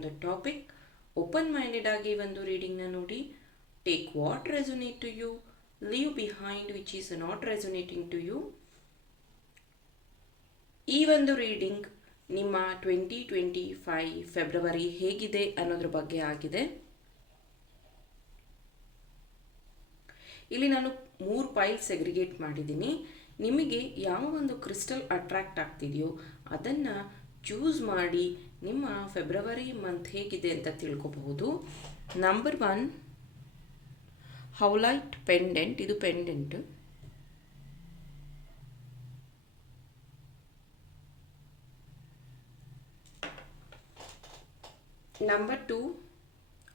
ಒಂದು topic open minded ಆಗಿ ಒಂದು ರೀಡಿಂಗ್ನ ನೋಡಿ. Take what resonate to you leave behind which is not resonating to you ಈ ಒಂದು ರೀಡಿಂಗ್ ನಿಮ್ಮ ಟ್ವೆಂಟಿ ಟ್ವೆಂಟಿ ಫೈವ್ ಫೆಬ್ರವರಿ ಹೇಗಿದೆ ಅನ್ನೋದ್ರ ಬಗ್ಗೆ ಆಗಿದೆ. ಇಲ್ಲಿ ನಾನು ಮೂರು ಪೈಲ್ ಸೆಗ್ರಿಗೇಟ್ ಮಾಡಿದ್ದೀನಿ. ನಿಮಗೆ ಯಾವ ಒಂದು ಕ್ರಿಸ್ಟಲ್ ಅಟ್ರಾಕ್ಟ್ ಆಗ್ತಿದೆಯೋ ಅದನ್ನು ಚೂಸ್ ಮಾಡಿ ನಿಮ್ಮ ಫೆಬ್ರವರಿ ಮಂತ್ ಹೇಗಿದೆ ಅಂತ ತಿಳ್ಕೊಬಹುದು. ನಂಬರ್ ಒನ್ ಹೌಲೈಟ್ ಪೆಂಡೆಂಟ್ ಇದು pendant number two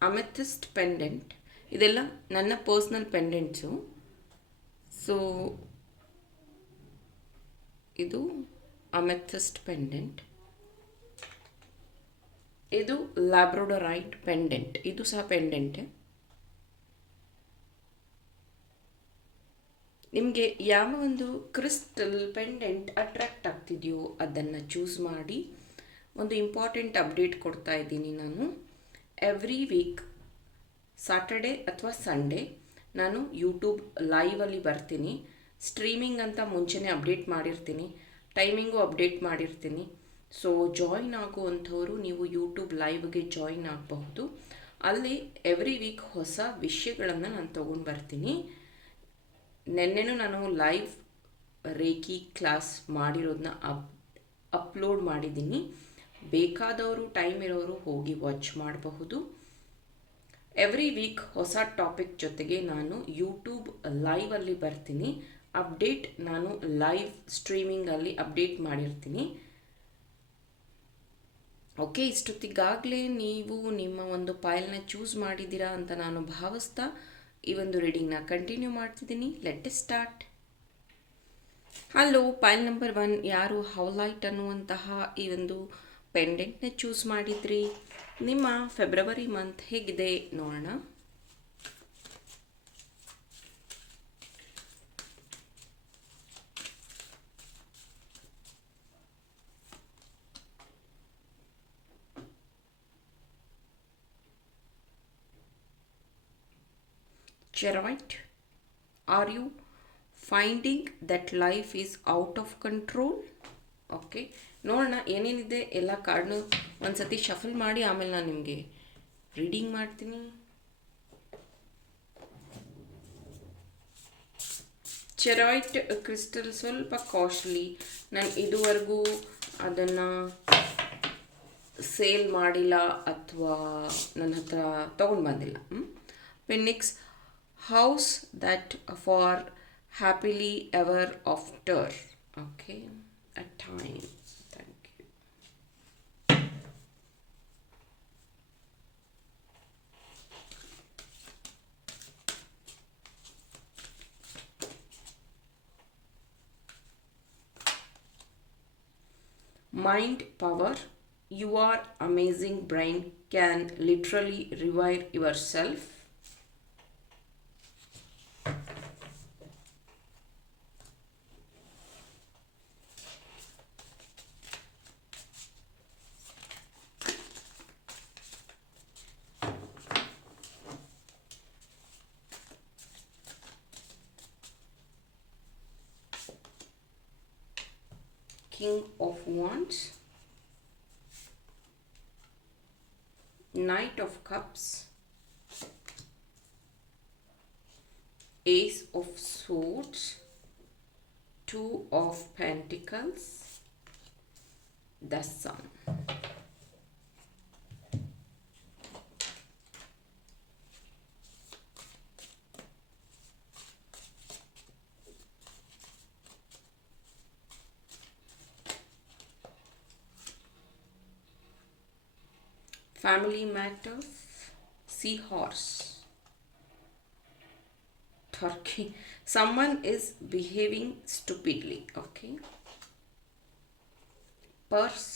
amethyst pendant ಇದೆಲ್ಲ ನನ್ನ ಪರ್ಸ್ನಲ್ ಪೆಂಡೆಂಟ್ಸು ಸೊ ಇದು ಅಮೆಥಿಸ್ಟ್ ಪೆಂಡೆಂಟ್ ಇದು ಲ್ಯಾಬ್ರೋಡರೈಟ್ ಪೆಂಡೆಂಟ್ ಇದು ಸಹ ಪೆಂಡೆಂಟ್ ನಿಮಗೆ ಯಾವ ಒಂದು ಕ್ರಿಸ್ಟಲ್ ಪೆಂಡೆಂಟ್ ಅಟ್ರಾಕ್ಟ್ ಆಗ್ತಿದೆಯೋ ಅದನ್ನು ಚೂಸ್ ಮಾಡಿ ಒಂದು ಇಂಪಾರ್ಟೆಂಟ್ ಅಪ್ಡೇಟ್ ಕೊಡ್ತಾ ಇದ್ದೀನಿ ನಾನು. ಎವ್ರಿ ವೀಕ್ ಸಾಟರ್ಡೆ ಅಥವಾ ಸಂಡೇ ನಾನು ಯೂಟ್ಯೂಬ್ ಲೈವಲ್ಲಿ ಬರ್ತೀನಿ. ಸ್ಟ್ರೀಮಿಂಗ್ ಅಂತ ಮುಂಚೆನೇ ಅಪ್ಡೇಟ್ ಮಾಡಿರ್ತೀನಿ. ಟೈಮಿಂಗು ಅಪ್ಡೇಟ್ ಮಾಡಿರ್ತೀನಿ. ಸೊ ಜಾಯಿನ್ ಆಗುವಂಥವರು ನೀವು ಯೂಟ್ಯೂಬ್ ಲೈವ್ಗೆ ಜಾಯಿನ್ ಆಗಬಹುದು. ಅಲ್ಲಿ ಎವ್ರಿ ವೀಕ್ ಹೊಸ ವಿಷಯಗಳನ್ನು ನಾನು ತೊಗೊಂಡು ಬರ್ತೀನಿ. ನಿನ್ನೆನೂ ನಾನು ಲೈವ್ ರೇಖಿ ಕ್ಲಾಸ್ ಮಾಡಿರೋದನ್ನ ಅಪ್ ಅಪ್ಲೋಡ್ ಮಾಡಿದ್ದೀನಿ. ಬೇಕಾದವರು ಟೈಮ್ ಇರೋರು ಹೋಗಿ ವಾಚ್ ಮಾಡಬಹುದು. ಎವ್ರಿ ವೀಕ್ ಹೊಸ ಟಾಪಿಕ್ ಜೊತೆಗೆ ನಾನು ಯೂಟ್ಯೂಬ್ ಲೈವಲ್ಲಿ ಬರ್ತೀನಿ. ಅಪ್ಡೇಟ್ ನಾನು ಲೈವ್ ಸ್ಟ್ರೀಮಿಂಗಲ್ಲಿ ಅಪ್ಡೇಟ್ ಮಾಡಿರ್ತೀನಿ. ಓಕೆ, ಇಷ್ಟೊತ್ತಿಗಾಗಲೇ ನೀವು ನಿಮ್ಮ ಒಂದು ಪಾಯಲ್ನ ಚೂಸ್ ಮಾಡಿದ್ದೀರಾ ಅಂತ ನಾನು ಭಾವಿಸ್ತಾ ಈ ಒಂದು ರೀಡಿಂಗ್ನ ಕಂಟಿನ್ಯೂ ಮಾಡ್ತಿದ್ದೀನಿ. Let start hello pile number one ಯಾರು ಹೌಲೈಟ್ ಅನ್ನುವಂತಹ ಈ ಒಂದು ಪೆಂಡೆಂಟ್ನ ಚೂಸ್ ಮಾಡಿದ್ರಿ? ನಿಮ್ಮ ಫೆಬ್ರವರಿ ಮಂತ್ ಹೇಗಿದೆ ನೋಡೋಣ. Chariot, are you finding that life is out of control? Okay ನೋಡೋಣ ಏನೇನಿದೆ ಎಲ್ಲ ಕಾರ್ಡ್ನು ಒಂದು ಸತಿ ಶಫಲ್ ಮಾಡಿ ಆಮೇಲೆ ನಾನು ನಿಮಗೆ ರೀಡಿಂಗ್ ಮಾಡ್ತೀನಿ. ಚೆರಾಯ್ಟ್ ಕ್ರಿಸ್ಟಲ್ ಸ್ವಲ್ಪ ಕಾಸ್ಟ್ಲಿ ನಾನು ಇದುವರೆಗೂ ಅದನ್ನು ಸೇಲ್ ಮಾಡಿಲ್ಲ ಅಥವಾ ನನ್ನ ಹತ್ರ ತೊಗೊಂಡು ಬಂದಿಲ್ಲ. Phoenix house that for happily ever after. Okay a time. Thank you. Mind power. Your amazing brain. Can literally revive yourself King of Wands, Knight of Cups, Ace of Swords, Two of Pentacles, the Sun. family matters seahorse turkey. Someone is behaving stupidly, okay? Purse.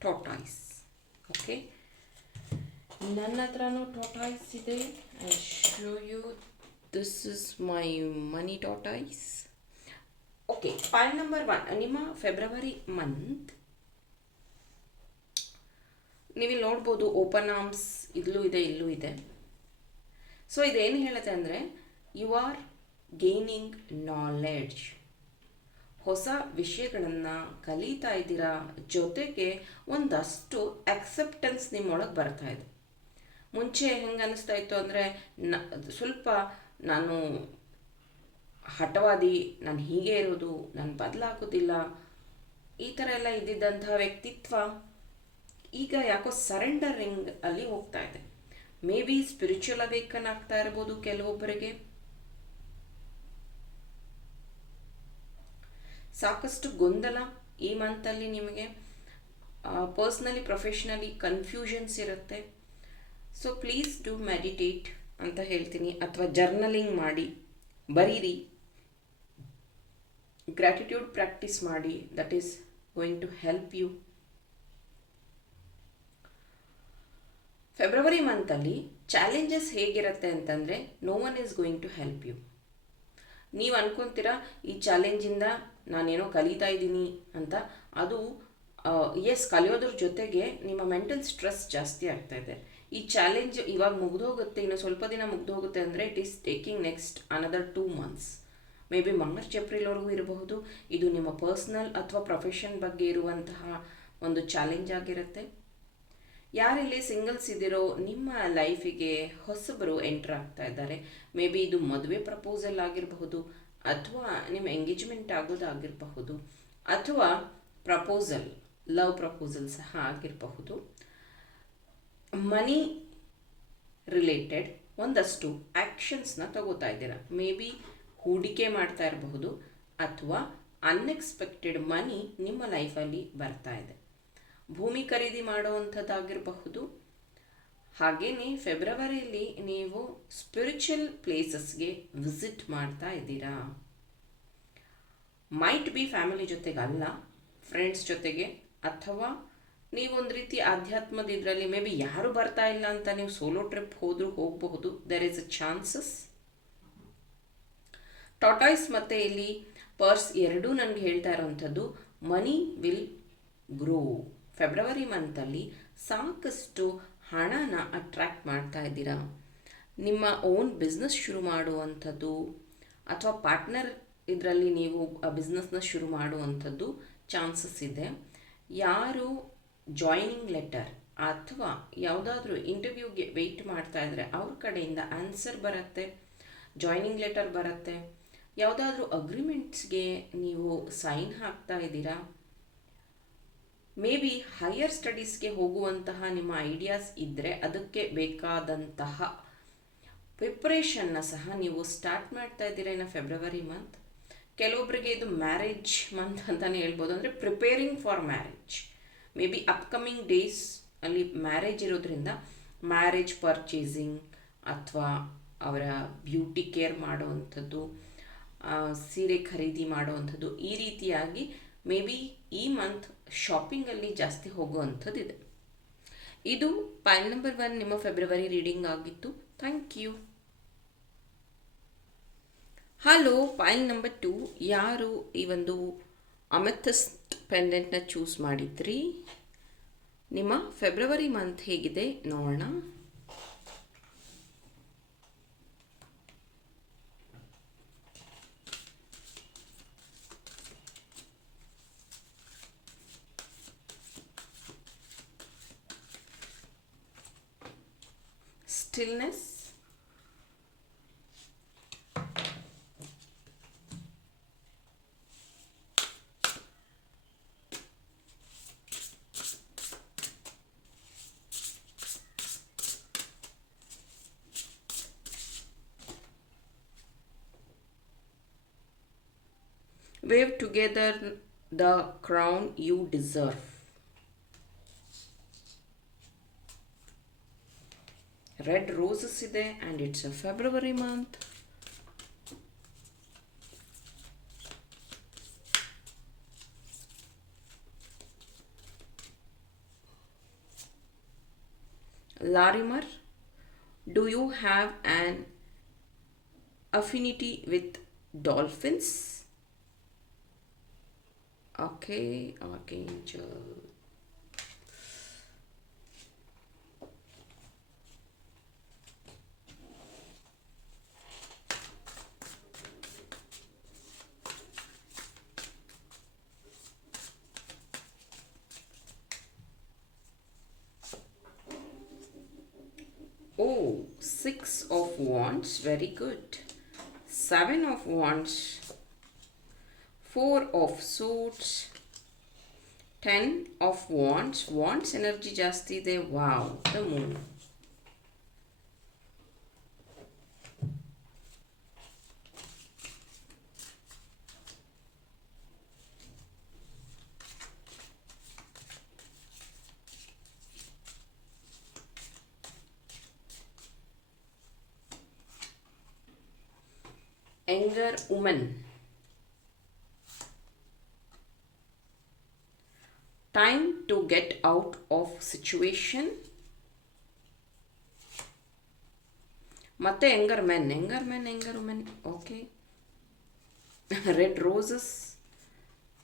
Tortoise okay ನನ್ನ ಹತ್ರನೂ tortoise ಇದೆ I show you this is my money tortoise okay point number one ನಿಮ್ಮ February month ನೀವಿಲ್ಲಿ ನೋಡ್ಬೋದು open arms ಇಲ್ಲೂ ಇದೆ ಇಲ್ಲೂ ಇದೆ. ಸೊ ಇದೇನು ಹೇಳುತ್ತೆ ಅಂದರೆ ಯು ಆರ್ ಗೇನಿಂಗ್ ನಾಲೆಡ್ಜ್ ಹೊಸ ವಿಷಯಗಳನ್ನು ಕಲಿತಾ ಇದ್ದೀರಾ ಜೊತೆಗೆ ಒಂದಷ್ಟು ಅಕ್ಸೆಪ್ಟೆನ್ಸ್ ನಿಮ್ಮೊಳಗೆ ಬರ್ತಾ ಇದೆ. ಮುಂಚೆ ಹೆಂಗೆ ಅನ್ನಿಸ್ತಾ ಇತ್ತು ಅಂದರೆ, ನ, ಸ್ವಲ್ಪ ನಾನು ಹಠವಾದಿ, ನಾನು ಹೀಗೆ ಇರೋದು, ನಾನು ಬದಲಾಗೋದಿಲ್ಲ, ಈ ಥರ ಎಲ್ಲ ಇದ್ದಿದ್ದಂಥ ವ್ಯಕ್ತಿತ್ವ ಈಗ ಯಾಕೋ ಸರೆಂಡರಿಂಗ್ ಅಲ್ಲಿ ಹೋಗ್ತಾ ಇದೆ. ಮೇ ಬಿ ಸ್ಪಿರಿಚುವಲ್ ಅವೇಕನ್ ಆಗ್ತಾ ಇರ್ಬೋದು ಕೆಲವೊಬ್ಬರಿಗೆ. ಸಾಕಷ್ಟು ಗೊಂದಲ ಈ ಮಂತಲ್ಲಿ ನಿಮಗೆ. ಪರ್ಸ್ನಲಿ ಪ್ರೊಫೆಷ್ನಲಿ ಕನ್ಫ್ಯೂಷನ್ಸ್ ಇರುತ್ತೆ. ಸೊ ಪ್ಲೀಸ್ ಡೂ ಮೆಡಿಟೇಟ್ ಅಂತ ಹೇಳ್ತೀನಿ. ಅಥವಾ ಜರ್ನಲಿಂಗ್ ಮಾಡಿ. ಬರೀರಿ. ಗ್ರ್ಯಾಟಿಟ್ಯೂಡ್ ಪ್ರಾಕ್ಟೀಸ್ ಮಾಡಿ. That is going to help you February ಮಂತಲ್ಲಿ challenges ಹೇಗಿರುತ್ತೆ ಅಂತಂದರೆ no one is going to help you ನೀವು ಅನ್ಕೊಂತೀರಾ, ಈ ಚಾಲೆಂಜಿಂದ ನಾನೇನೋ ಕಲಿತಾ ಇದ್ದೀನಿ ಅಂತ. ಅದು ಎಸ್ ಕಲಿಯೋದ್ರ ಜೊತೆಗೆ ನಿಮ್ಮ ಮೆಂಟಲ್ ಸ್ಟ್ರೆಸ್ ಜಾಸ್ತಿ ಆಗ್ತಾ ಇದೆ. ಈ ಚಾಲೆಂಜ್ ಇವಾಗ ಮುಗಿದೋಗುತ್ತೆ, ಇನ್ನು ಸ್ವಲ್ಪ ದಿನ ಮುಗಿದೋಗುತ್ತೆ ಅಂದರೆ it is taking next another two months maybe March ಏಪ್ರಿಲ್ವರೆಗೂ ಇರಬಹುದು. ಇದು ನಿಮ್ಮ ಪರ್ಸ್ನಲ್ ಅಥವಾ ಪ್ರೊಫೆಷನ್ ಬಗ್ಗೆ ಇರುವಂತಹ ಒಂದು ಚಾಲೆಂಜ್ ಆಗಿರುತ್ತೆ. ಯಾರೆಲ್ಲಿ ಸಿಂಗಲ್ಸ್ ಇದ್ದೀರೋ ನಿಮ್ಮ ಲೈಫಿಗೆ ಹೊಸಬರು ಎಂಟರ್ ಆಗ್ತಾ ಇದ್ದಾರೆ ಮೇ ಬಿ ಇದು ಮದುವೆ ಪ್ರಪೋಸಲ್ ಆಗಿರಬಹುದು, ಅಥವಾ ನಿಮ್ಮ ಎಂಗೇಜ್ಮೆಂಟ್ ಆಗೋದಾಗಿರಬಹುದು ಅಥವಾ ಪ್ರಪೋಸಲ್ ಲವ್ ಪ್ರಪೋಸಲ್ ಸಹ ಆಗಿರಬಹುದು. ಮನಿ ರಿಲೇಟೆಡ್ ಒಂದಷ್ಟು ಆ್ಯಕ್ಷನ್ಸ್ನ ತಗೋತಾ ಇದ್ದೀರಾ? ಮೇ ಬಿ ಹೂಡಿಕೆ ಮಾಡ್ತಾ ಇರಬಹುದು, ಅಥವಾ ಅನ್ಎಕ್ಸ್ಪೆಕ್ಟೆಡ್ ಮನಿ ನಿಮ್ಮ ಲೈಫಲ್ಲಿ ಬರ್ತಾ ಇದೆ. ಭೂಮಿ ಖರೀದಿ ಮಾಡುವಂಥದ್ದಾಗಿರಬಹುದು. ಹಾಗೆಯೇ ಫೆಬ್ರವರಿಯಲ್ಲಿ ನೀವು ಸ್ಪಿರಿಚುವಲ್ ಪ್ಲೇಸಸ್ಗೆ ವಿಸಿಟ್ ಮಾಡ್ತಾ ಇದ್ದೀರಾ. ಮೈಟ್ ಬಿ ಫ್ಯಾಮಿಲಿ ಜೊತೆಗೆ ಅಲ್ಲ ಫ್ರೆಂಡ್ಸ್ ಜೊತೆಗೆ, ಅಥವಾ ನೀವೊಂದು ರೀತಿ ಆಧ್ಯಾತ್ಮದ ಇದರಲ್ಲಿ ಮೇ ಬಿ ಯಾರು ಬರ್ತಾ ಇಲ್ಲ ಅಂತ ನೀವು ಸೋಲೋ ಟ್ರಿಪ್ ಹೋದರೂ ಹೋಗಬಹುದು. There is a chances tortoise ಮತ್ತು ಇಲ್ಲಿ ಪರ್ಸ್ ಎರಡೂ ನನಗೆ ಹೇಳ್ತಾ ಇರೋವಂಥದ್ದು ಮನಿ ವಿಲ್ ಗ್ರೋ ಫೆಬ್ರವರಿ ಮಂತಲ್ಲಿ ಸಾಕಷ್ಟು ಹಣನ ಅಟ್ರ್ಯಾಕ್ಟ್ ಮಾಡ್ತಾ ಇದ್ದೀರಾ? ನಿಮ್ಮ ಓನ್ ಬಿಸ್ನೆಸ್ ಶುರು ಮಾಡುವಂಥದ್ದು ಅಥವಾ ಪಾರ್ಟ್ನರ್ ಇದರಲ್ಲಿ ನೀವು ಬಿಸ್ನೆಸ್ನ ಶುರು ಮಾಡುವಂಥದ್ದು ಚಾನ್ಸಸ್ ಇದೆ. ಯಾರು ಜಾಯ್ನಿಂಗ್ ಲೆಟರ್ ಅಥವಾ ಯಾವುದಾದ್ರೂ ಇಂಟರ್ವ್ಯೂಗೆ ವೆಯ್ಟ್ ಮಾಡ್ತಾ ಇದ್ದರೆ ಅವ್ರ ಕಡೆಯಿಂದ ಆನ್ಸರ್ ಬರುತ್ತೆ ಜಾಯ್ನಿಂಗ್ ಲೆಟರ್ ಬರುತ್ತೆ. ಯಾವುದಾದ್ರೂ ಅಗ್ರಿಮೆಂಟ್ಸ್ಗೆ ನೀವು ಸೈನ್ ಹಾಕ್ತಾ ಇದ್ದೀರಾ? ಮೇ ಬಿ ಹೈಯರ್ ಸ್ಟಡೀಸ್ಗೆ ಹೋಗುವಂತಹ ನಿಮ್ಮ ಐಡಿಯಾಸ್ ಇದ್ದರೆ ಅದಕ್ಕೆ ಬೇಕಾದಂತಹ ಪ್ರಿಪ್ರೇಷನ್ನ ಸಹ ನೀವು ಸ್ಟಾರ್ಟ್ ಮಾಡ್ತಾ ಇದ್ದೀರಾ ಇನ್ನು ಫೆಬ್ರವರಿ ಮಂತ್ ಕೆಲವೊಬ್ಬರಿಗೆ ಇದು ಮ್ಯಾರೇಜ್ ಮಂತ್ ಅಂತಲೇ ಹೇಳ್ಬೋದು. ಅಂದರೆ preparing for marriage maybe upcoming days ಅಲ್ಲಿ ಮ್ಯಾರೇಜ್ ಇರೋದ್ರಿಂದ ಮ್ಯಾರೇಜ್ ಪರ್ಚೇಸಿಂಗ್ ಅಥವಾ ಅವರ ಬ್ಯೂಟಿ ಕೇರ್ ಮಾಡುವಂಥದ್ದು ಸೀರೆ ಖರೀದಿ ಮಾಡುವಂಥದ್ದು ಈ ರೀತಿಯಾಗಿ ಮೇ ಬಿ ಈ ಮಂತ್ ಶಾಪಿಂಗಲ್ಲಿ ಜಾಸ್ತಿ ಹೋಗುವಂಥದ್ದಿದೆ ಇದು ಫೈಲ್ ನಂಬರ್ ಒನ್ ನಿಮ್ಮ ಫೆಬ್ರವರಿ ರೀಡಿಂಗ್ ಆಗಿತ್ತು. Thank you hello pile number two ಯಾರು ಈ ಒಂದು ಅಮೆಥಸ್ಟ್ ಪೆಂಡೆಂಟ್ನ ಚೂಸ್ ಮಾಡಿದ್ರಿ? ನಿಮ್ಮ ಫೆಬ್ರವರಿ ಮಂತ್ ಹೇಗಿದೆ ನೋಡೋಣ. Stillness wave together the crown you deserve red roses ಇದೆ and it's a February month Larimer, do you have an affinity with dolphins? Okay, Archangel. Wands, very good. Seven of Wands, Four of Swords, Ten of Wands, Wands energy just there, wow, the Moon. Anger woman. Time to get out of situation. ಮತ್ತೆ younger men younger men younger women okay red roses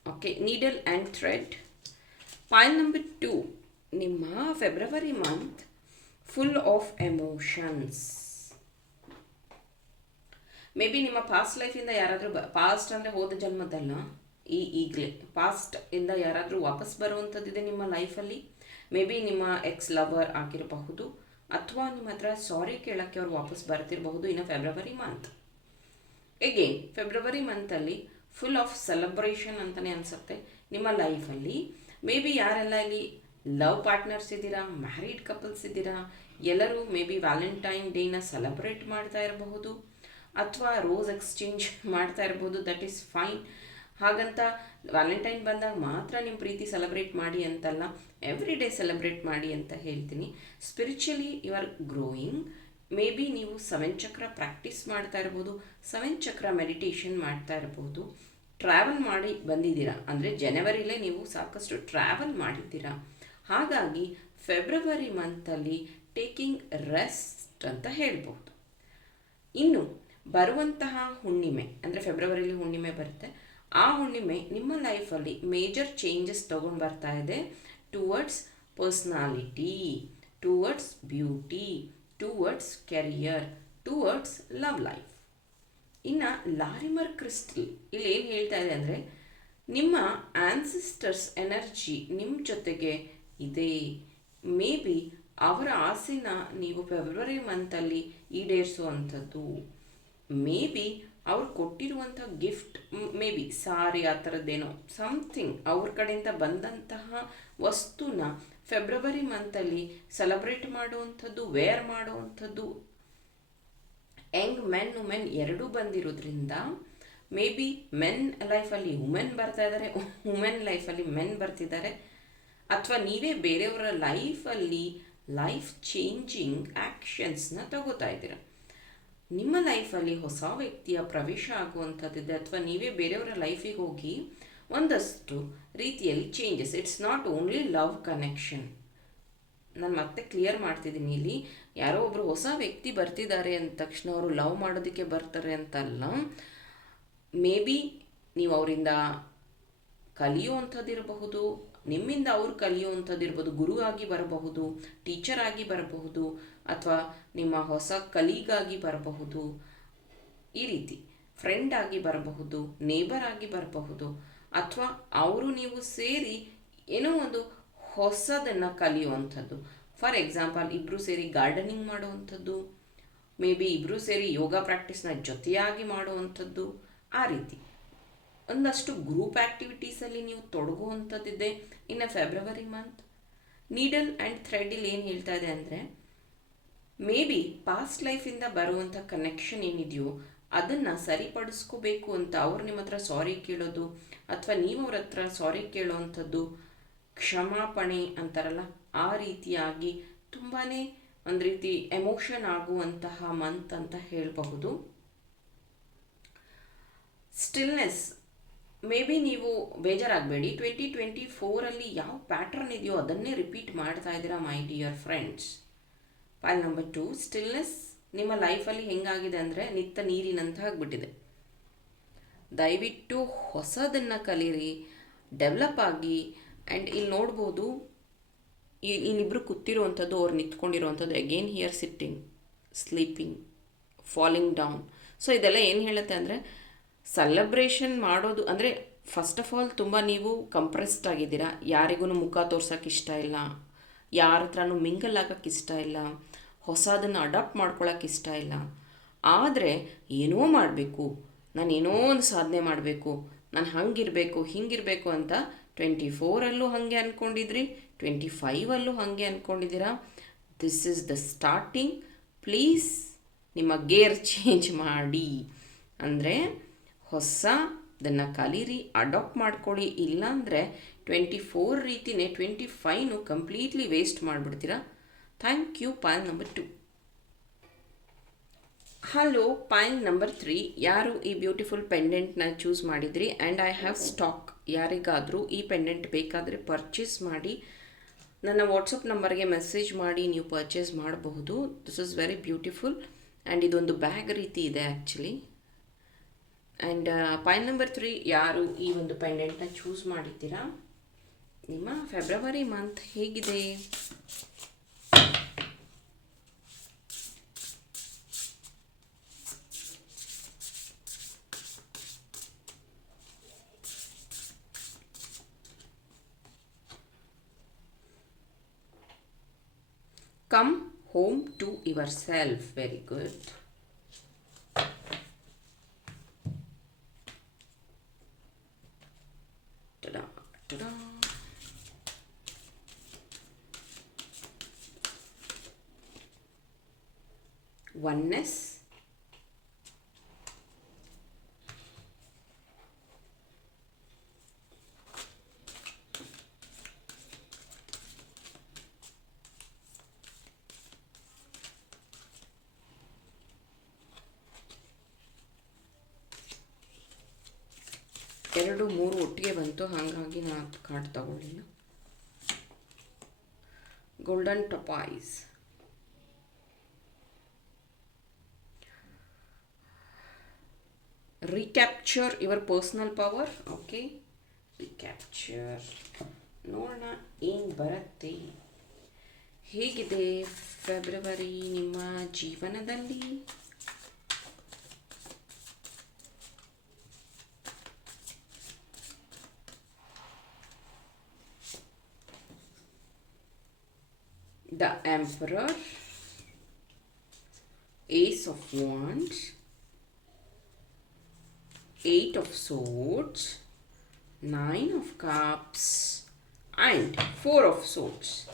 okay needle and thread pile number two ನಿಮ್ಮ February month full of emotions maybe ನಿಮ್ಮ past ಲೈಫಿಂದ ಯಾರಾದರೂ ಬ past ಅಂದರೆ ಹೋದ ಜನ್ಮದಲ್ಲ, ಈ ಈಗಲೇ ಪಾಸ್ಟ್ ಇಂದ ಯಾರಾದರೂ ವಾಪಸ್ ಬರುವಂಥದ್ದಿದೆ ನಿಮ್ಮ ಲೈಫಲ್ಲಿ ಮೇ ಬಿ ನಿಮ್ಮ ಎಕ್ಸ್ ಲವರ್ ಆಗಿರಬಹುದು, ಅಥವಾ ನಿಮ್ಮ ಹತ್ರ ಸಾರಿ ಕೇಳೋಕ್ಕೆ ಅವ್ರು ವಾಪಸ್ ಬರ್ತಿರಬಹುದು ಇನ್ನು ಫೆಬ್ರವರಿ ಮಂತ್ ಎಗೇನ್ ಫೆಬ್ರವರಿ ಮಂತಲ್ಲಿ ಫುಲ್ ಆಫ್ ಸೆಲೆಬ್ರೇಷನ್ ಅಂತಲೇ ಅನಿಸುತ್ತೆ ನಿಮ್ಮ ಲೈಫಲ್ಲಿ ಮೇ ಬಿ ಯಾರೆಲ್ಲ ಇಲ್ಲಿ ಲವ್ ಪಾರ್ಟ್ನರ್ಸ್ ಇದ್ದೀರಾ ಮ್ಯಾರಿಡ್ ಕಪಲ್ಸ್ ಇದ್ದೀರಾ, ಎಲ್ಲರೂ ಮೇ ಬಿ ವ್ಯಾಲೆಂಟೈನ್ ಡೇನ ಸೆಲೆಬ್ರೇಟ್ ಮಾಡ್ತಾ ಇರಬಹುದು. ಅಥವಾ ರೋಸ್ ಎಕ್ಸ್ಚೇಂಜ್ ಮಾಡ್ತಾ ಇರ್ಬೋದು ದಟ್ ಈಸ್ ಫೈನ್ ಹಾಗಂತ ವ್ಯಾಲೆಂಟೈನ್ ಬಂದಾಗ ಮಾತ್ರ ನಿಮ್ಮ ಪ್ರೀತಿ ಸೆಲೆಬ್ರೇಟ್ ಮಾಡಿ ಅಂತಲ್ಲ ಎವ್ರಿ ಡೇ ಸೆಲೆಬ್ರೇಟ್ ಮಾಡಿ ಅಂತ ಹೇಳ್ತೀನಿ. Spiritually you are growing maybe ನೀವು ಸೆವೆನ್ ಚಕ್ರ ಪ್ರಾಕ್ಟೀಸ್ ಮಾಡ್ತಾ ಇರ್ಬೋದು ಸೆವೆನ್ ಚಕ್ರ ಮೆಡಿಟೇಷನ್ ಮಾಡ್ತಾ ಇರ್ಬೋದು. ಟ್ರಾವೆಲ್ ಮಾಡಿ ಬಂದಿದ್ದೀರಾ, ಅಂದರೆ ಜನವರಿಲೇ ನೀವು ಸಾಕಷ್ಟು ಟ್ರಾವೆಲ್ ಮಾಡಿದ್ದೀರಾ. ಹಾಗಾಗಿ ಫೆಬ್ರವರಿ ಮಂತಲ್ಲಿ ಟೇಕಿಂಗ್ ರೆಸ್ಟ್ ಅಂತ ಹೇಳ್ಬೋದು. ಇನ್ನು ಬರುವಂತಹ ಹುಣ್ಣಿಮೆ, ಅಂದರೆ ಫೆಬ್ರವರಿಲಿ ಹುಣ್ಣಿಮೆ ಬರುತ್ತೆ. ಆ ಹುಣ್ಣಿಮೆ ನಿಮ್ಮ ಲೈಫಲ್ಲಿ ಮೇಜರ್ ಚೇಂಜಸ್ ತೊಗೊಂಡು ಬರ್ತಾ ಇದೆ. Towards personality towards beauty towards career towards love life ಇನ್ನು ಲಾರಿಮರ್ ಕ್ರಿಸ್ಟಲ್, ಇಲ್ಲಿ ಏನು ಹೇಳ್ತಾ ಇದೆ ಅಂದರೆ, ನಿಮ್ಮ ಆನ್ಸಿಸ್ಟರ್ಸ್ ಎನರ್ಜಿ ನಿಮ್ಮ ಜೊತೆಗೆ ಇದೆ. ಮೇ ಬಿ ಅವರ ಆಸೆನ ನೀವು ಫೆಬ್ರವರಿ ಮಂತಲ್ಲಿ ಈಡೇರಿಸುವಂಥದ್ದು. ಮೇ ಬಿ ಅವ್ರು ಕೊಟ್ಟಿರುವಂಥ ಗಿಫ್ಟ್ ಮೇ ಬಿ ಸಾರಿ ಆ ಥರದ್ದೇನೋ ಸಮಥಿಂಗ್ ಅವ್ರ ಕಡೆಯಿಂದ ಬಂದಂತಹ ವಸ್ತುನ ಫೆಬ್ರವರಿ ಮಂತಲ್ಲಿ ಸೆಲೆಬ್ರೇಟ್ ಮಾಡುವಂಥದ್ದು ವೇರ್ ಮಾಡುವಂಥದ್ದು ಯಂಗ್ ಮೆನ್ ವುಮೆನ್ ಎರಡೂ ಬಂದಿರೋದ್ರಿಂದ ಮೇ ಬಿ ಮೆನ್ ಲೈಫಲ್ಲಿ ವುಮೆನ್ ಬರ್ತಾ ಇದ್ದಾರೆ ವುಮೆನ್ ಲೈಫಲ್ಲಿ ಮೆನ್ ಬರ್ತಿದ್ದಾರೆ. ಅಥವಾ ನೀವೇ ಬೇರೆಯವರ ಲೈಫಲ್ಲಿ ಲೈಫ್ ಚೇಂಜಿಂಗ್ ಆ್ಯಕ್ಷನ್ಸ್ನ ತಗೋತಾ ಇದ್ದೀರ. ನಿಮ್ಮ ಲೈಫಲ್ಲಿ ಹೊಸ ವ್ಯಕ್ತಿಯ ಪ್ರವೇಶ ಆಗುವಂಥದ್ದಿದೆ ಅಥವಾ ನೀವೇ ಬೇರೆಯವರ ಲೈಫಿಗೆ ಹೋಗಿ ಒಂದಷ್ಟು ರೀತಿಯಲ್ಲಿ changes it's not only love connection ನಾನು ಮತ್ತೆ ಕ್ಲಿಯರ್ ಮಾಡ್ತಿದ್ದೀನಿ. ಇಲ್ಲಿ ಯಾರೋ ಒಬ್ಬರು ಹೊಸ ವ್ಯಕ್ತಿ ಬರ್ತಿದ್ದಾರೆ ಅಂದ ತಕ್ಷಣ ಅವರು ಲವ್ ಮಾಡೋದಕ್ಕೆ ಬರ್ತಾರೆ ಅಂತಲ್ಲ ಮೇ ಬಿ ನೀವು ಅವರಿಂದ ಕಲಿಯುವಂಥದ್ದಿರಬಹುದು, ನಿಮ್ಮಿಂದ ಅವ್ರು ಕಲಿಯುವಂಥದ್ದಿರ್ಬೋದು ಗುರು ಆಗಿ ಬರಬಹುದು ಟೀಚರ್ ಆಗಿ ಬರಬಹುದು ಅಥವಾ ನಿಮ್ಮ ಹೊಸ ಕಲೀಗಾಗಿ ಬರಬಹುದು. ಈ ರೀತಿ ಫ್ರೆಂಡ್ ಆಗಿ ಬರಬಹುದು ನೇಬರ್ ಆಗಿ ಬರಬಹುದು, ಅಥವಾ ಅವರು ನೀವು ಸೇರಿ ಏನೋ ಒಂದು ಹೊಸದನ್ನು ಕಲಿಯುವಂಥದ್ದು. ಫಾರ್ ಎಕ್ಸಾಂಪಲ್ ಇಬ್ಬರು ಸೇರಿ ಗಾರ್ಡನಿಂಗ್ ಮಾಡುವಂಥದ್ದು ಮೇ ಬಿ ಇಬ್ಬರು ಸೇರಿ ಯೋಗ ಪ್ರಾಕ್ಟೀಸ್ನ ಜೊತೆಯಾಗಿ ಮಾಡುವಂಥದ್ದು. ಆ ರೀತಿ. ಒಂದಷ್ಟು ಗ್ರೂಪ್ ಆ್ಯಕ್ಟಿವಿಟೀಸಲ್ಲಿ ನೀವು ತೊಡಗುವಂಥದ್ದಿದೆ. ಇನ್ನು ಫೆಬ್ರವರಿ ಮಂತ್ ನೀಡಲ್ ಆ್ಯಂಡ್ ಇಲ್ಲಿ ಏನು ಹೇಳ್ತಾ ಇದೆ ಅಂದರೆ ಮೇ ಬಿ ಪಾಸ್ಟ್ ಲೈಫಿಂದ ಬರುವಂಥ ಕನೆಕ್ಷನ್ ಏನಿದೆಯೋ ಅದನ್ನು ಸರಿಪಡಿಸ್ಕೋಬೇಕು ಅಂತ ಅವ್ರು ನಿಮ್ಮ ಹತ್ರ ಸಾರಿ ಕೇಳೋದು ಅಥವಾ ನೀವು ಅವ್ರ ಹತ್ರ ಸಾರಿ ಕೇಳೋವಂಥದ್ದು ಕ್ಷಮಾಪಣೆ ಅಂತಾರಲ್ಲ, ಆ ರೀತಿಯಾಗಿ ತುಂಬಾ ಒಂದು ರೀತಿ ಎಮೋಷನ್ ಆಗುವಂತಹ ಮಂತ್ ಅಂತ ಹೇಳಬಹುದು. ಸ್ಟಿಲ್ನೆಸ್ ಮೇ ಬಿ ನೀವು ಬೇಜಾರಾಗಬೇಡಿ. ಟ್ವೆಂಟಿ ಟ್ವೆಂಟಿ ಫೋರಲ್ಲಿ ಯಾವ ಪ್ಯಾಟ್ರನ್ ಇದೆಯೋ ಅದನ್ನೇ ರಿಪೀಟ್ ಮಾಡ್ತಾ ಇದ್ದೀರಾ my dear friends point number two stillness ನಿಮ್ಮ ಲೈಫಲ್ಲಿ ಹೆಂಗಾಗಿದೆ ಅಂದರೆ ನಿತ್ತ ನೀರಿನಂತ ಆಗಿಬಿಟ್ಟಿದೆ. ದಯವಿಟ್ಟು ಹೊಸದನ್ನು ಕಲೀರಿ ಡೆವಲಪ್ ಆಗಿ ಆ್ಯಂಡ್ ಇಲ್ಲಿ ನೋಡ್ಬೋದು ಇನ್ನಿಬ್ಬರು ಕೂತಿರುವಂಥದ್ದು ಅವ್ರು ನಿಂತ್ಕೊಂಡಿರುವಂಥದ್ದು again here sitting sleeping falling down so ಇದೆಲ್ಲ ಏನು ಹೇಳುತ್ತೆ ಅಂದರೆ ಸೆಲೆಬ್ರೇಷನ್ ಮಾಡೋದು ಅಂದರೆ ಫಸ್ಟ್ ಆಫ್ ಆಲ್ ತುಂಬ ನೀವು ಕಂಪ್ರೆಸ್ಡ್ ಆಗಿದ್ದೀರಾ. ಯಾರಿಗೂ ಮುಖ ತೋರ್ಸೋಕ್ಕೆ ಇಷ್ಟ ಇಲ್ಲ. ಯಾರ ಹತ್ರನೂ ಮಿಂಗಲ್ ಆಗೋಕ್ಕೆ ಇಷ್ಟ ಇಲ್ಲ. ಹೊಸದನ್ನು ಅಡಾಪ್ಟ್ ಮಾಡ್ಕೊಳ್ಳೋಕೆ ಇಷ್ಟ ಇಲ್ಲ. ಆದರೆ ಏನೋ ಮಾಡಬೇಕು. ನಾನು ಏನೋ ಒಂದು ಸಾಧನೆ ಮಾಡಬೇಕು. ನಾನು ಹಂಗಿರಬೇಕು, ಹಿಂಗಿರಬೇಕು ಅಂತ ಟ್ವೆಂಟಿ ಫೋರಲ್ಲೂ ಹಾಗೆ ಅಂದ್ಕೊಂಡಿದ್ರಿ ಟ್ವೆಂಟಿ ಫೈವಲ್ಲೂ ಹಾಗೆ ಅಂದ್ಕೊಂಡಿದ್ದೀರಾ this is the starting please ನಿಮ್ಮ ಗೇರ್ ಚೇಂಜ್ ಮಾಡಿ. ಅಂದರೆ ಹೊಸದನ್ನು ಕಲೀರಿ ಅಡಾಪ್ಟ್ ಮಾಡ್ಕೊಳ್ಳಿ. ಇಲ್ಲಾಂದರೆ ಟ್ವೆಂಟಿ ಫೋರ್ ರೀತಿನೇ ಟ್ವೆಂಟಿ ಫೈನು completely waste ಮಾಡಿಬಿಡ್ತೀರಾ? Thank you pile number two hello point number three ಯಾರು ಈ ಬ್ಯೂಟಿಫುಲ್ ಪೆಂಡೆಂಟ್ನ ಚೂಸ್ ಮಾಡಿದ್ರಿ? ಆ್ಯಂಡ್ ಐ ಹ್ಯಾವ್ ಸ್ಟಾಕ್ ಯಾರಿಗಾದರೂ ಈ ಪೆಂಡೆಂಟ್ ಬೇಕಾದರೆ ಪರ್ಚೇಸ್ ಮಾಡಿ. ನನ್ನ ವಾಟ್ಸಪ್ ನಂಬರ್ಗೆ ಮೆಸೇಜ್ ಮಾಡಿ, ನೀವು ಪರ್ಚೇಸ್ ಮಾಡಬಹುದು. This is very beautiful and ಇದೊಂದು ಬ್ಯಾಗ್ ರೀತಿ ಇದೆ actually and point number three ಯಾರು ಈ ಒಂದು ಪೆಂಡೆಂಟ್ನ ಚೂಸ್ ಮಾಡಿದ್ದೀರಾ? ನಿಮ್ಮ ಫೆಬ್ರವರಿ ಮಂತ್ ಹೇಗಿದೆ? Come home to yourself. Very good. Oneness ತಗೊಳ್ಳಿಲ್ಲ golden tortoise recapture your personal power okay recapture. ನೋಡೋಣ ಏನು ಬರುತ್ತೆ. ಹೇಗಿದೆ ಫೆಬ್ರವರಿ ನಿಮ್ಮ ಜೀವನದಲ್ಲಿ? The emperor ace of wands eight of swords nine of cups and four of swords.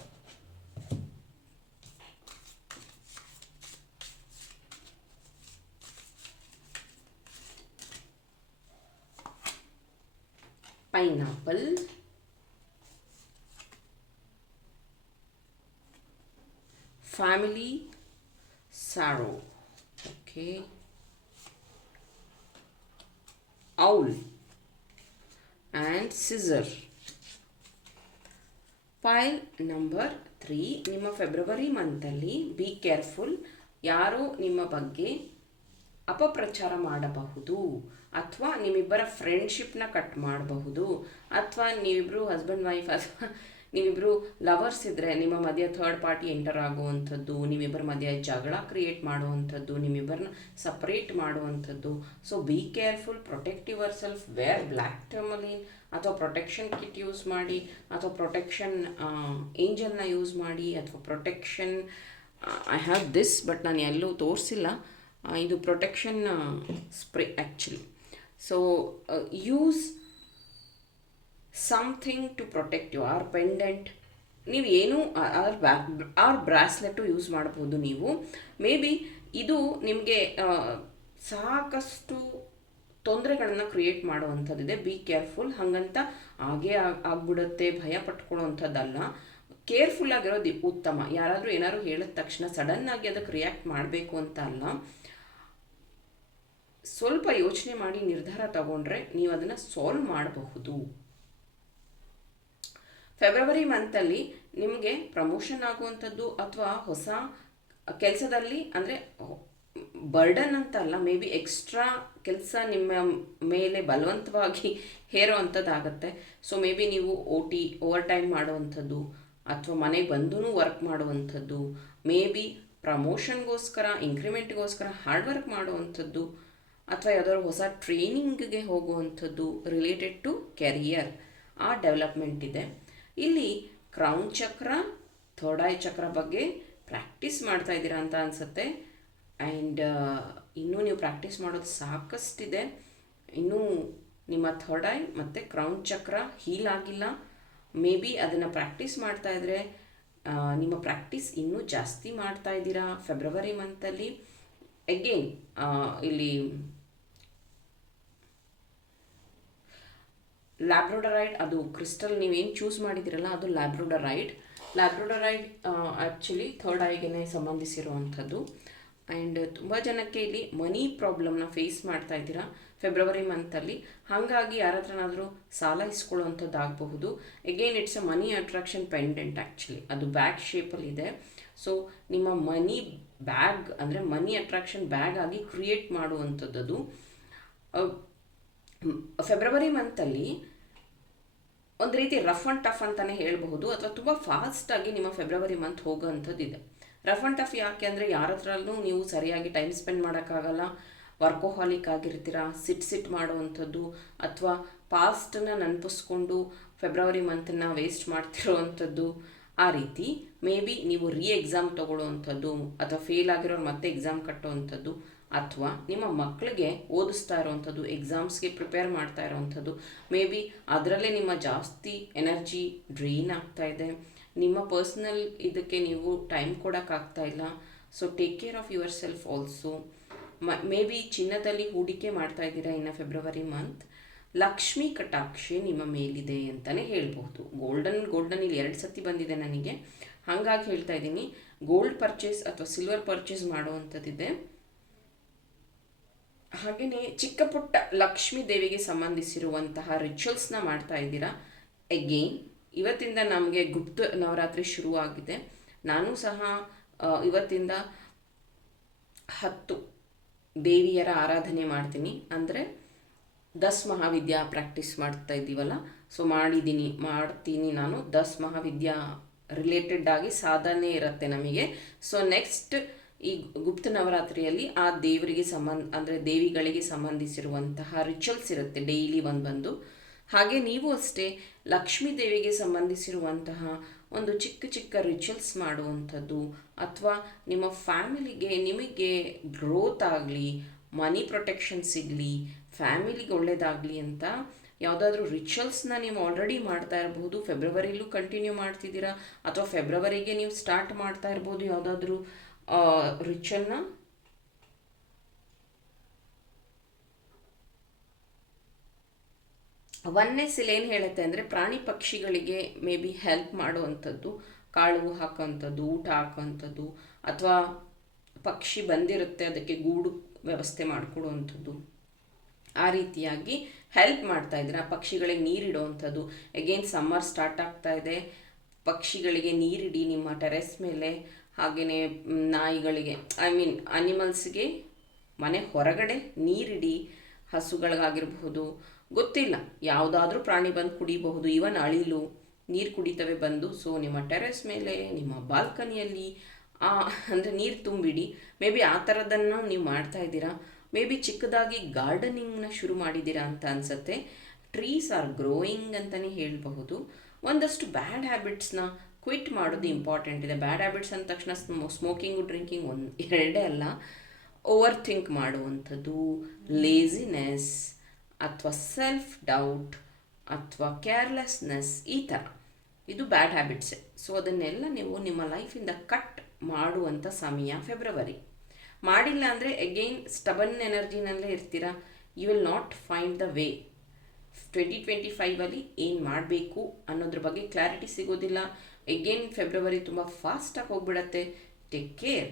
Pineapple family sorrow okay. Owl. And scissor. Pile number three ನಿಮ್ಮ February ಮಂತಲ್ಲಿ be careful ಯಾರು ನಿಮ್ಮ ಬಗ್ಗೆ ಅಪಪ್ರಚಾರ ಮಾಡಬಹುದು ಅಥವಾ ನಿಮ್ಮಿಬ್ಬರ ಫ್ರೆಂಡ್ಶಿಪ್ನ ಕಟ್ ಮಾಡಬಹುದು ಅಥವಾ ನೀವಿಬ್ಬರು ಹಸ್ಬೆಂಡ್ ವೈಫ್ ಅಥವಾ ನೀವಿಬ್ಬರು ಲವರ್ಸ್ ಇದ್ದರೆ ನಿಮ್ಮ ಮಧ್ಯೆ ಥರ್ಡ್ ಪಾರ್ಟಿ ಎಂಟರ್ ಆಗುವಂಥದ್ದು ನಿಮ್ಮಿಬ್ಬರ ಮಧ್ಯೆ ಜಗಳ ಕ್ರಿಯೇಟ್ ಮಾಡುವಂಥದ್ದು ನಿಮ್ಮಿಬ್ಬರನ್ನ ಸಪ್ರೇಟ್ ಮಾಡುವಂಥದ್ದು. So be careful protect yourself wear black tourmaline ಅಥವಾ ಪ್ರೊಟೆಕ್ಷನ್ ಕಿಟ್ ಯೂಸ್ ಮಾಡಿ, ಅಥವಾ ಪ್ರೊಟೆಕ್ಷನ್ ಏಂಜಲ್ನ ಯೂಸ್ ಮಾಡಿ, ಅಥವಾ protection I have this but ನಾನು ಎಲ್ಲೂ ತೋರಿಸಿಲ್ಲ. ಇದು protection spray actually so use something to protect you are pendant ನೀವು ಏನು ಆರ್ ಆರ್ ಬ್ರಾಸ್ಲೆಟು ಯೂಸ್ ಮಾಡ್ಬೋದು ನೀವು. ಮೇ ಬಿ ಇದು ನಿಮಗೆ ಸಾಕಷ್ಟು ತೊಂದರೆಗಳನ್ನು ಕ್ರಿಯೇಟ್ ಮಾಡುವಂಥದ್ದಿದೆ. ಬಿ ಕೇರ್ಫುಲ್ ಹಾಗಂತ ಹಾಗೇ ಆಗ್ ಆಗ್ಬಿಡುತ್ತೆ, ಭಯ ಪಟ್ಕೊಳ್ಳೋವಂಥದ್ದಲ್ಲ. ಕೇರ್ಫುಲ್ ಆಗಿರೋದು ಉತ್ತಮ. ಯಾರಾದರೂ ಏನಾದ್ರು ಹೇಳಿದ ತಕ್ಷಣ ಸಡನ್ನಾಗಿ ಅದಕ್ಕೆ ರಿಯಾಕ್ಟ್ ಮಾಡಬೇಕು ಅಂತ ಅಲ್ಲ. ಸ್ವಲ್ಪ ಯೋಚನೆ ಮಾಡಿ ನಿರ್ಧಾರ ತಗೊಂಡ್ರೆ ನೀವು ಅದನ್ನು ಸಾಲ್ವ್ ಮಾಡಬಹುದು. ಫೆಬ್ರವರಿ ಮಂತಲ್ಲಿ ನಿಮಗೆ ಪ್ರಮೋಷನ್ ಆಗುವಂಥದ್ದು ಅಥವಾ ಹೊಸ ಕೆಲಸದಲ್ಲಿ ಅಂದರೆ ಬರ್ಡನ್ ಅಂತ ಅಲ್ಲ ಮೇ ಬಿ ಎಕ್ಸ್ಟ್ರಾ ಕೆಲಸ ನಿಮ್ಮ ಮೇಲೆ ಬಲವಂತವಾಗಿ ಹೇರೋ ಅಂಥದ್ದಾಗತ್ತೆ ಸೊ ಮೇ ಬಿ ನೀವು ಓ ಟಿ ಓವರ್ ಟೈಮ್ ಮಾಡುವಂಥದ್ದು ಅಥವಾ ಮನೆಗೆ ಬಂದೂ ವರ್ಕ್ ಮಾಡುವಂಥದ್ದು ಮೇ ಬಿ ಪ್ರಮೋಷನ್ಗೋಸ್ಕರ ಇನ್ಕ್ರಿಮೆಂಟ್ಗೋಸ್ಕರ ಹಾರ್ಡ್ ವರ್ಕ್ ಮಾಡುವಂಥದ್ದು ಅಥವಾ ಯಾವುದಾದ್ರು ಹೊಸ ಟ್ರೈನಿಂಗ್ಗೆ ಹೋಗುವಂಥದ್ದು ರಿಲೇಟೆಡ್ ಟು ಕೆರಿಯರ್ ಆ ಡೆವಲಪ್ಮೆಂಟ್ ಇದೆ. ಇಲ್ಲಿ ಕ್ರೌನ್ ಚಕ್ರ ಥೋಡಾಯ್ ಚಕ್ರ ಬಗ್ಗೆ ಪ್ರಾಕ್ಟೀಸ್ ಮಾಡ್ತಾ ಇದ್ದೀರಾ ಅಂತ ಅನಿಸುತ್ತೆ. ಆ್ಯಂಡ್ ಇನ್ನೂ ನೀವು ಪ್ರಾಕ್ಟೀಸ್ ಮಾಡೋದು ಸಾಕಷ್ಟಿದೆ. ಇನ್ನೂ ನಿಮ್ಮ ಥೊಡಾಯ್ ಮತ್ತು ಕ್ರೌನ್ ಚಕ್ರ ಹೀಲ್ ಆಗಿಲ್ಲ. ಮೇ ಬಿ ಅದನ್ನು ಪ್ರಾಕ್ಟೀಸ್ ಮಾಡ್ತಾ ಇದ್ದರೆ ನಿಮ್ಮ ಪ್ರಾಕ್ಟೀಸ್ ಇನ್ನೂ ಜಾಸ್ತಿ ಮಾಡ್ತಾ ಇದ್ದೀರಾ ಫೆಬ್ರವರಿ ಮಂತಲ್ಲಿ ಅಗೇನ್ ಇಲ್ಲಿ ಲ್ಯಾಬ್ರೋಡರೈಡ್ ಅದು ಕ್ರಿಸ್ಟಲ್ ನೀವೇನು ಚೂಸ್ ಮಾಡಿದ್ದೀರಲ್ಲ, ಅದು ಲ್ಯಾಬ್ರೋಡರೈಡ್ ಲ್ಯಾಬ್ರೋಡರೈಡ್ ಆ್ಯಕ್ಚುಲಿ ಥರ್ಡ್ ಐಗೆ ಸಂಬಂಧಿಸಿರುವಂಥದ್ದು. ಆ್ಯಂಡ್ ತುಂಬ ಜನಕ್ಕೆ ಇಲ್ಲಿ ಮನಿ ಪ್ರಾಬ್ಲಮ್ನ ಫೇಸ್ ಮಾಡ್ತಾ ಇದ್ದೀರಾ ಫೆಬ್ರವರಿ ಮಂತಲ್ಲಿ ಹಾಗಾಗಿ ಯಾರ ಹತ್ರನಾದರೂ ಸಾಲ ಇಸ್ಕೊಳ್ಳುವಂಥದ್ದಾಗಬಹುದು again it's a money attraction pendant actually ಅದು ಬ್ಯಾಗ್ ಶೇಪಲ್ಲಿದೆ ಸೊ ನಿಮ್ಮ ಮನಿ ಬ್ಯಾಗ್ ಅಂದರೆ ಮನಿ ಅಟ್ರಾಕ್ಷನ್ ಬ್ಯಾಗ್ ಆಗಿ ಕ್ರಿಯೇಟ್ ಮಾಡುವಂಥದ್ದು ಫೆಬ್ರವರಿ ಮಂತಲ್ಲಿ ಒಂದು ರೀತಿ ರಫ್ ಆ್ಯಂಡ್ ಟಫ್ ಅಂತಲೇ ಹೇಳಬಹುದು, ಅಥವಾ ತುಂಬ ಫಾಸ್ಟಾಗಿ ನಿಮ್ಮ ಫೆಬ್ರವರಿ ಮಂತ್ ಹೋಗೋವಂಥದ್ದಿದೆ ರಫ್ ಆ್ಯಂಡ್ ಟಫ್ ಯಾಕೆ ಅಂದರೆ ಯಾರ ಹತ್ರಲ್ಲೂ ನೀವು ಸರಿಯಾಗಿ ಟೈಮ್ ಸ್ಪೆಂಡ್ ಮಾಡೋಕ್ಕಾಗಲ್ಲ ವರ್ಕೋಹಾಲಿಕ್ ಆಗಿರ್ತೀರಾ ಸಿಟ್ ಸಿಟ್ ಮಾಡುವಂಥದ್ದು, ಅಥವಾ ಪಾಸ್ಟನ್ನು ನೆನಪಿಸ್ಕೊಂಡು ಫೆಬ್ರವರಿ ಮಂತನ್ನು ವೇಸ್ಟ್ ಮಾಡ್ತಿರೋವಂಥದ್ದು ಆ ರೀತಿ ಮೇ ಬಿ ನೀವು ರೀ ಎಕ್ಸಾಮ್ ತೊಗೊಳ್ಳುವಂಥದ್ದು ಅಥವಾ ಫೇಲ್ ಆಗಿರೋರು ಮತ್ತೆ ಎಕ್ಸಾಮ್ ಕಟ್ಟುವಂಥದ್ದು ಅಥವಾ ನಿಮ್ಮ ಮಕ್ಕಳಿಗೆ ಓದಿಸ್ತಾ ಇರೋವಂಥದ್ದು ಎಕ್ಸಾಮ್ಸ್ಗೆ ಪ್ರಿಪೇರ್ ಮಾಡ್ತಾ ಇರೋವಂಥದ್ದು ಮೇ ಬಿ ಅದರಲ್ಲೇ ನಿಮ್ಮ ಜಾಸ್ತಿ ಎನರ್ಜಿ ಡ್ರೈನ್ ಆಗ್ತಾ ಇದೆ. ನಿಮ್ಮ ಪರ್ಸ್ನಲ್ ಇದಕ್ಕೆ ನೀವು ಟೈಮ್ ಕೊಡೋಕ್ಕಾಗ್ತಾ ಇಲ್ಲ. So take care of yourself also maybe ಚಿನ್ನದಲ್ಲಿ ಹೂಡಿಕೆ ಮಾಡ್ತಾ ಇದ್ದೀರಾ ಇನ್ನು ಫೆಬ್ರವರಿ ಮಂತ್ ಲಕ್ಷ್ಮಿ ಕಟಾಕ್ಷೆ ನಿಮ್ಮ ಮೇಲಿದೆ ಅಂತಲೇ ಹೇಳ್ಬೋದು ಗೋಲ್ಡನ್ ಗೋಲ್ಡನ್ ಇಲ್ಲಿ ಎರಡು ಸತಿ ಬಂದಿದೆ ನನಗೆ. ಹಾಗಾಗಿ ಹೇಳ್ತಾ ಇದ್ದೀನಿ. ಗೋಲ್ಡ್ ಪರ್ಚೇಸ್ ಅಥವಾ ಸಿಲ್ವರ್ ಪರ್ಚೇಸ್ ಮಾಡುವಂಥದ್ದಿದೆ. ಹಾಗೆಯೇ ಚಿಕ್ಕ ಪುಟ್ಟ ಲಕ್ಷ್ಮೀ ದೇವಿಗೆ ಸಂಬಂಧಿಸಿರುವಂತಹ ರಿಚುವಲ್ಸ್ನ ಮಾಡ್ತಾ ಇದ್ದೀರಾ? ಎಗೇನ್ ಇವತ್ತಿಂದ ನಮಗೆ ಗುಪ್ತ ನವರಾತ್ರಿ ಶುರುವಾಗಿದೆ. ನಾನು ಸಹ ಇವತ್ತಿಂದ ಹತ್ತು ದೇವಿಯರ ಆರಾಧನೆ ಮಾಡ್ತೀನಿ. ಅಂದರೆ ದಸ್ ಮಹಾವಿದ್ಯಾ ಪ್ರಾಕ್ಟೀಸ್ ಮಾಡ್ತಾ ಇದ್ದೀವಲ್ಲ? ಸೊ ಮಾಡಿದ್ದೀನಿ ಮಾಡ್ತೀನಿ ನಾನು. ದಸ್ ಮಹಾವಿದ್ಯಾ ರಿಲೇಟೆಡ್ ಆಗಿ ಸಾಧನೆ ಇರುತ್ತೆ ನಮಗೆ. ಸೊ ನೆಕ್ಸ್ಟ್ ಈ ಗುಪ್ತ ನವರಾತ್ರಿಯಲ್ಲಿ ಆ ದೇವರಿಗೆ ಸಂಬಂಧ, ಅಂದರೆ ದೇವಿಗಳಿಗೆ ಸಂಬಂಧಿಸಿರುವಂತಹ ರಿಚುವಲ್ಸ್ ಇರುತ್ತೆ ಡೈಲಿ ಒಂದು ಬಂದು ಹಾಗೆ ನೀವು ಅಷ್ಟೇ ಲಕ್ಷ್ಮೀ ದೇವಿಗೆ ಸಂಬಂಧಿಸಿರುವಂತಹ ಒಂದು ಚಿಕ್ಕ ಚಿಕ್ಕ ರಿಚುವಲ್ಸ್ ಮಾಡುವಂಥದ್ದು, ಅಥವಾ ನಿಮ್ಮ ಫ್ಯಾಮಿಲಿಗೆ ನಿಮಗೆ ಗ್ರೋತ್ ಆಗಲಿ ಮನಿ ಪ್ರೊಟೆಕ್ಷನ್ ಸಿಗಲಿ ಫ್ಯಾಮಿಲಿಗೆ ಒಳ್ಳೇದಾಗಲಿ ಅಂತ ಯಾವುದಾದ್ರೂ ರಿಚುವಲ್ಸ್ನ ನೀವು ಆಲ್ರೆಡಿ ಮಾಡ್ತಾ ಇರಬಹುದು ಫೆಬ್ರವರಿಲೂ ಕಂಟಿನ್ಯೂ ಮಾಡ್ತಿದ್ದೀರಾ, ಅಥವಾ ಫೆಬ್ರವರಿಗೆ ನೀವು ಸ್ಟಾರ್ಟ್ ಮಾಡ್ತಾ ಇರ್ಬೋದು ಯಾವುದಾದ್ರೂ ರಿಚುವಲ್ನ ಒನ್ನೆಸ್ ಇಲ್ಲಿ ಏನು ಹೇಳುತ್ತೆ ಅಂದರೆ ಪ್ರಾಣಿ ಪಕ್ಷಿಗಳಿಗೆ ಮೇ ಬಿ ಹೆಲ್ಪ್ ಮಾಡುವಂಥದ್ದು, ಕಾಳು ಹಾಕೋವಂಥದ್ದು, ಊಟ ಹಾಕೋವಂಥದ್ದು, ಅಥವಾ ಪಕ್ಷಿ ಬಂದಿರುತ್ತೆ, ಅದಕ್ಕೆ ಗೂಡು ವ್ಯವಸ್ಥೆ ಮಾಡಿಕೊಡುವಂಥದ್ದು. ಆ ರೀತಿಯಾಗಿ ಹೆಲ್ಪ್ ಮಾಡ್ತಾ ಇದ್ದೀರಾ. ಪಕ್ಷಿಗಳಿಗೆ ನೀರಿಡುವಂಥದ್ದು. ಅಗೇನ್ ಸಮ್ಮರ್ ಸ್ಟಾರ್ಟ್ ಆಗ್ತಾ ಇದೆ. ಪಕ್ಷಿಗಳಿಗೆ ನೀರಿಡಿ ನಿಮ್ಮ ಟೆರೆಸ್ ಮೇಲೆ. ಹಾಗೆಯೇ ನಾಯಿಗಳಿಗೆ ಐ ಮೀನ್ ಅನಿಮಲ್ಸ್ಗೆ ಮನೆ ಹೊರಗಡೆ ನೀರಿಡಿ. ಹಸುಗಳಿಗಾಗಿರಬಹುದು, ಗೊತ್ತಿಲ್ಲ. ಯಾವುದಾದ್ರೂ ಪ್ರಾಣಿ ಬಂದು ಕುಡಿಬಹುದು. ಇವನ್ ಅಳಿಲು ನೀರು ಕುಡಿತವೆ ಬಂದು. ಸೊ ನಿಮ್ಮ ಟೆರೆಸ್ ಮೇಲೆ, ನಿಮ್ಮ ಬಾಲ್ಕನಿಯಲ್ಲಿ ಅಂದರೆ ನೀರು ತುಂಬಿಡಿ. ಮೇ ಬಿ ಆ ಥರದನ್ನು ನೀವು ಮಾಡ್ತಾ ಇದ್ದೀರಾ. ಮೇ ಬಿ ಚಿಕ್ಕದಾಗಿ ಗಾರ್ಡನಿಂಗ್ನ ಶುರು ಮಾಡಿದ್ದೀರಾ ಅಂತ ಅನಿಸುತ್ತೆ. ಟ್ರೀಸ್ ಆರ್ ಗ್ರೋಯಿಂಗ್ ಅಂತಲೇ ಹೇಳಬಹುದು. ಒಂದಷ್ಟು ಬ್ಯಾಡ್ ಹ್ಯಾಬಿಟ್ಸ್ನ ಕ್ವಿಟ್ ಮಾಡೋದು ಇಂಪಾರ್ಟೆಂಟ್ ಇದೆ. ಬ್ಯಾಡ್ ಹ್ಯಾಬಿಟ್ಸ್ ಅಂದ ತಕ್ಷಣ ಸ್ಮೋಕಿಂಗು ಡ್ರಿಂಕಿಂಗ್ ಒಂದು ಎರಡೇ ಅಲ್ಲ. ಓವರ್ ಥಿಂಕ್ ಮಾಡುವಂಥದ್ದು ಲೇಸಿನೆಸ್ ಅಥವಾ ಸೆಲ್ಫ್ ಡೌಟ್ ಅಥವಾ ಕೇರ್ಲೆಸ್ನೆಸ್ ಈ ಥರ ಇದು ಬ್ಯಾಡ್ ಹ್ಯಾಬಿಟ್ಸೆ ಸೊ ಅದನ್ನೆಲ್ಲ ನೀವು ನಿಮ್ಮ ಲೈಫಿಂದ ಕಟ್ ಮಾಡುವಂಥ ಸಮಯ ಫೆಬ್ರವರಿ ಮಾಡಿಲ್ಲ ಅಂದರೆ ಅಗೈನ್ ಸ್ಟಬನ್ ಎನರ್ಜಿನಲ್ಲೇ ಇರ್ತೀರಾ? You will not find the way twenty twenty ಫೈವಲ್ಲಿ ಏನು ಮಾಡಬೇಕು ಅನ್ನೋದ್ರ ಬಗ್ಗೆ ಕ್ಲಾರಿಟಿ ಸಿಗೋದಿಲ್ಲ. ಎಗೇನ್ ಫೆಬ್ರವರಿ ತುಂಬ ಫಾಸ್ಟಾಗಿ ಹೋಗ್ಬಿಡತ್ತೆ. Take care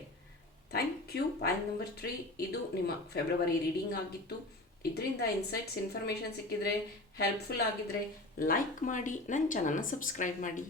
thank you point number three ಇದು ನಿಮ್ಮ ಫೆಬ್ರವರಿ ರೀಡಿಂಗ್ ಆಗಿತ್ತು. ಇದರಿಂದ ಇನ್ಸೈಟ್ಸ್ ಇನ್ಫಾರ್ಮೇಷನ್ ಸಿಕ್ಕಿದರೆ ಹೆಲ್ಪ್ಫುಲ್ ಆಗಿದ್ದರೆ ಲೈಕ್ ಮಾಡಿ ನನ್ನ ಚಾನಲ್ನ ಸಬ್ಸ್ಕ್ರೈಬ್ ಮಾಡಿ.